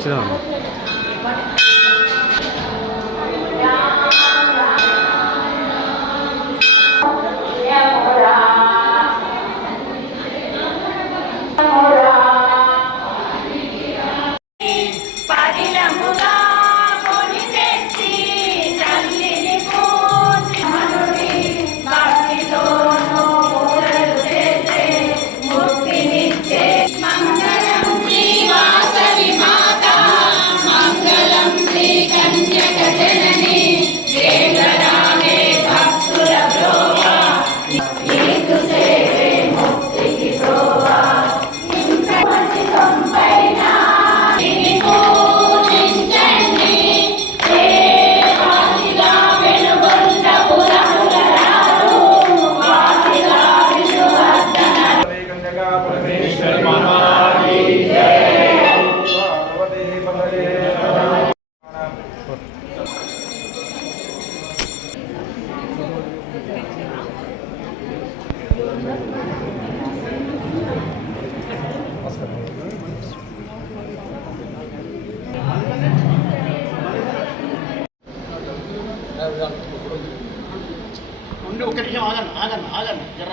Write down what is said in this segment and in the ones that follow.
వచ్చినా ఉండి ఒక నిమిషం ఆగండి ఆగండి ఆగండి జర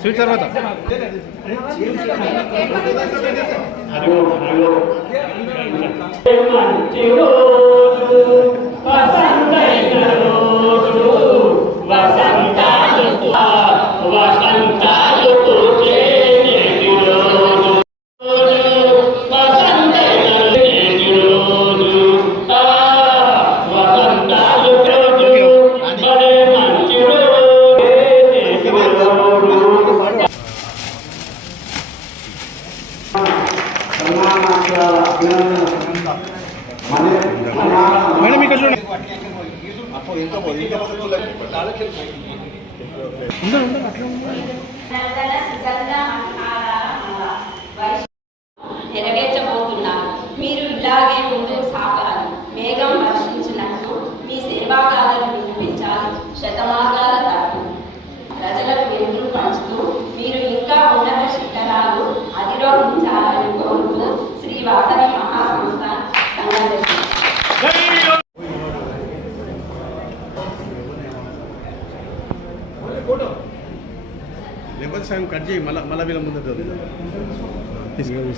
స్వీట్ తర్వాత? మంచి రోజు మేడం ఇక్కడ చూడండి. నెరవేర్చబోతున్నారు. మీరు ఇలాగే ముందుకు సాగాలి. మేఘం వర్షించినట్టు మీ సేవాగాలను వినిపించాలి. శతమార్గాల తరపు ప్రజలకు వెలుగులు పంచుతూ మీరు ఇంకా ఉన్నత శిఖరాలు అధిరోహించాలని కోరుతూ శ్రీ వాసవి లేకపోతే సగం కట్ చేయి మళ్ళీ మళ్ళీ వీళ్ళ ముందు తీసుకుని